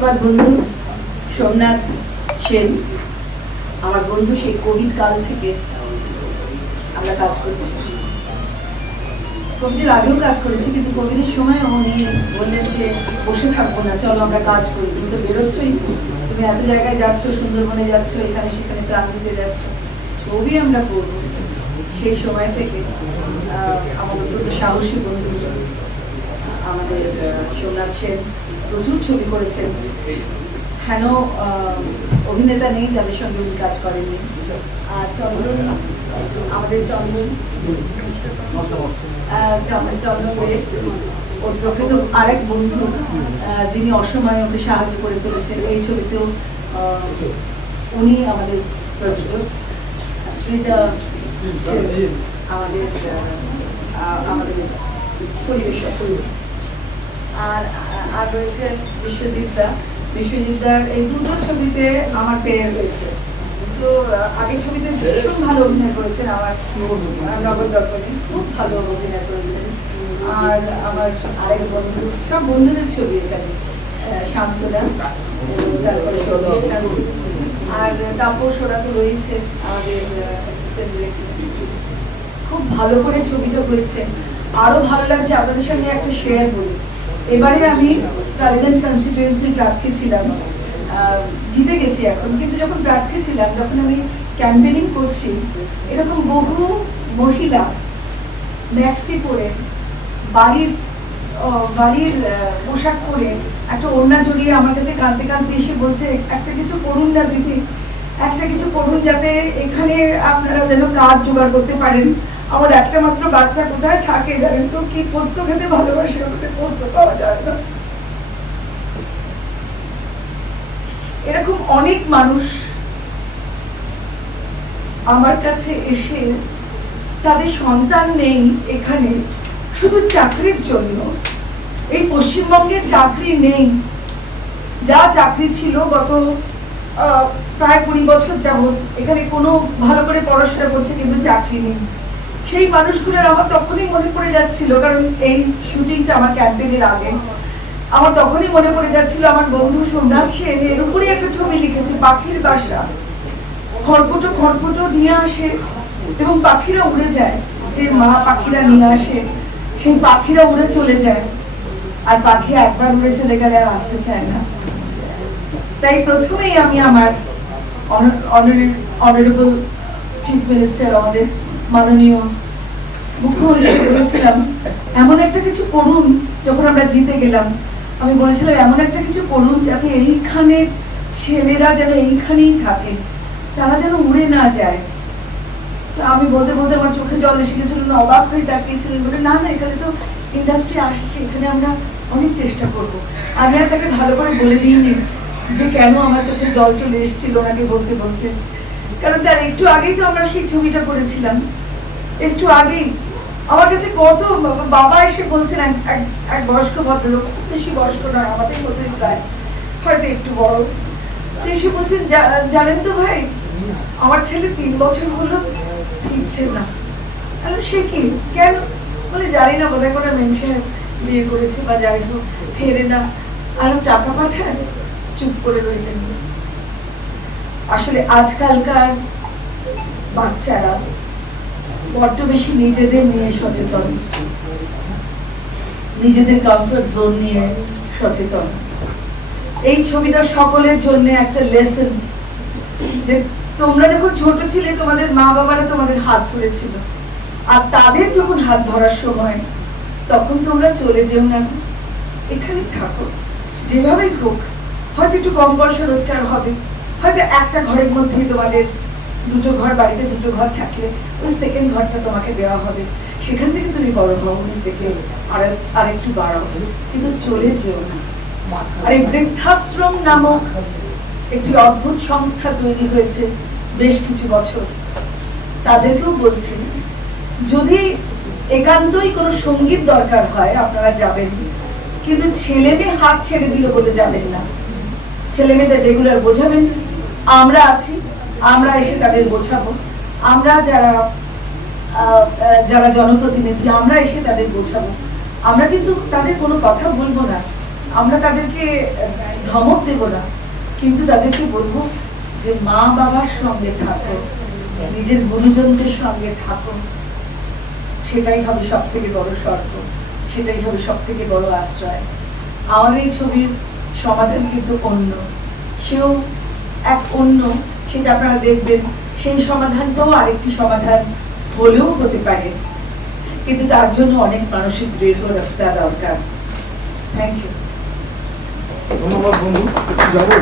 ধন্যবাদ বন্ধু সোমনাথ সেন। আমার বন্ধু সেই কোভিড কাল থেকে আমরা কাজ করছি, কোভিডের আগেও কাজ করেছি, কিন্তু কোভিডের সময় উনি বললেন যে বসে থাকবো না, চলো আমরা কাজ করি। তুমি তো বেরোচ্ছই, তুমি এত জায়গায় যাচ্ছ, সুন্দরবনে যাচ্ছ, এখানে সেখানে প্রাণ দিতে যাচ্ছ, ছবি আমরা করবো। সেই সময় থেকে আমার অত্যন্ত সাহসী বন্ধু আমাদের সোমনাথ সেন প্রচুর ছবি করেছেন। হেন অভিনেতা নেই যাদের সঙ্গে উনি কাজ করেননি। আর চন্দন, আমাদের চন্দন ওর প্রকৃত আরেক বন্ধু, যিনি অসময়ে ওকে সাহায্য করে চলেছেন। এই ছবিতেও উনি আমাদের প্রযোজক। সৃজা আমাদের আমাদের পরিবেশক। আর রয়েছে বিশ্বজিৎদার এই দুটো ছবিতে আমার পেয়ে রয়েছে। তো আগের ছবিতে ভীষণ ভালো অভিনয় করেছেন আমার নগর দর্পণে, খুব ভালো অভিনয় করেছেন। আর আমার আরেক বন্ধু, সব বন্ধুদের ছবি এখানে, শান্তনা, তারপরে প্রতিষ্ঠান, আর তাপস, ওরা তো রয়েছে আমাদের অ্যাসিস্ট্যান্ট ডিরেক্টর। খুব ভালো করে ছবিটা হয়েছে। আরো ভালো লাগছে আপনাদের সঙ্গে একটা শেয়ার করি। এবারে আমি টালিগঞ্জ কনস্টিটিউয়েন্সির প্রার্থী ছিলাম, জিতে গেছি এখন, কিন্তু যখন প্রার্থী ছিলাম, যখন আমি ক্যাম্পেনিং করছি, এরকম বহু মহিলা ম্যাক্সি পরে, বাড়ির পোশাক পরে, একটা ওড়না জড়িয়ে আমার কাছে কাঁদতে কাঁদতে এসে বলছে, একটা কিছু করুন না দিদি, একটা কিছু করুন যাতে এখানে আপনারা যেন কাজ জোগাড় করতে পারেন। আমার একটা মাত্র বাচ্চা কোথায় থাকে জানেন তো, কি পোস্ত খেতে ভালোবাসে, ওখানে পোস্ত পাওয়া যায় না। এরকম অনেক মানুষ আমার কাছে এসে তাদের সন্তান নেই এখানে শুধু চাকরির জন্য। এই পশ্চিমবঙ্গে চাকরি নেই, যা চাকরি ছিল গত প্রায় 20 বছর যাবত এখানে কোনো ভালো করে পড়াশোনা করছে কিন্তু চাকরি নেই। সেই মানুষগুলোর আমার তখনই মনে পড়ে যাচ্ছিল, কারণ এই শুটিংটা আমার ক্যাম্পেইনের আগে, আমার তখনই মনে পড়ে যাচ্ছিল আমার বন্ধু সোমনাথ সেন এর উপরে একটা ছবি লিখেছে, পাখির বাসা। খড়কুটো নিয়ে আসে এবং পাখিরা উড়ে যায়, যে মা পাখিরা নিয়ে আসে, সেই পাখিরা উড়ে চলে যায়, আর পাখি একবার উড়ে চলে গেলে আর আসতে চায় না। তাই প্রথমেই আমি আমার অনারেবল চিফ মিনিস্টার, আমাদের মাননীয় মুখ্যমন্ত্রী বলেছিলাম, এমন একটা কিছু করুন। যখন আমরা জিতে গেলাম, আমি বলেছিলাম এমন একটা কিছু করুন যাতে এইখানে ছেলেরা যেন এইখানেই থাকে, তারা যেন উড়ে না যায়। তো আমি বলতে বলতে আমার চোখে জল এসে গেছিল, অবাক হয়ে তাকিয়েছিলেন, বলে না না, এখানে তো ইন্ডাস্ট্রি আসছে, এখানে আমরা অনেক চেষ্টা করব। আমি আর তাকে ভালো করে বলে দিইনি যে কেন আমার চোখে জল চলে এসেছিল ওনাকে বলতে বলতে, কারণ তার একটু আগেই তো আমরা সেই ছবিটা করেছিলাম। একটু আগেই আমার কাছে কত বাবা এসে বলছেন, এক বয়স্ক ভদ্রলোক, বেশি বয়স্ক নয়, আমাদের মধ্যে প্রায় হয়তো একটু বড়, এসে বলছেন, জানেন তো ভাই, আমার ছেলে 3 বছর হলো ফিরছে না। সে কি, কেন? বলে জানি না, বোধহয় কোনো মেয়ে বিয়ে করেছে বা যাই হোক, ফেরে না, আর টাকা পাঠায়, চুপ করে রইলেন। আসলে আজকালকার বাচ্চারা বড্ড বেশি নিজেদের নিয়ে সচেতন, নিজেদের কমফর্ট জোন নিয়ে সচেতন। এই ছবিটা সকলের জন্য একটা লেসন, যে তোমরা যখন ছোট ছিলে তোমাদের মা বাবারা তোমাদের হাত ধরেছিল, আর তাদের যখন হাত ধরার সময় তখন তোমরা চলে যেও না, এখানে থাকো, যেভাবেই হোক। হয়তো একটু কম পয়সা রোজগার হবে, হয়তো একটা ঘরের মধ্যেই তোমাদের 2টো ঘর, বাড়িতে 2টো ঘর থাকলে ওই সেকেন্ড ঘরটা তোমাকে দেওয়া হবে, সেখান থেকে তুমি বড় হও, নিজেকে আরেকটু বাড়াও, কিন্তু চলে যেও না। আর এই বৃদ্ধাশ্রম নামক একটি অদ্ভুত সংস্থা তৈরি হয়েছে বেশ কিছু বছর, তাদেরকেও বলছি, যদি একান্তই কোনো সঙ্গীত দরকার হয় আপনারা যাবেন, কিন্তু ছেলে মেয়ে হাত ছেড়ে দিল বলে যাবেন না। ছেলে মেয়েদের রেগুলার বোঝাবেন, আমরা আছি, আমরা এসে তাদের বোঝাবো। আমরা যারা জনপ্রতিনিধি, আমরা এসে তাদের বোঝাবো। আমরা কিন্তু তাদের কোনো কথা বলবো না, আমরা তাদেরকে ধমক দেব না, কিন্তু তাদেরকে বলবো যে মা বাবার সঙ্গে থাকো, নিজের গুরুজনদের সঙ্গে থাকো, সেটাই হবে সব থেকে বড় স্বর্গ, সেটাই হবে সব থেকে বড় আশ্রয়। আমার এই ছবির সমাধান কিন্তু অন্য, সেও এক অন্য, সেটা আপনারা দেখবেন। সেই সমাধানটাও আরেকটি সমাধান হলেও হতে পারে, কিন্তু তার জন্য অনেক মানসিক দৃঢ়তা দরকার। Thank you. ধন্যবাদ বন্ধু। একটু যাবো।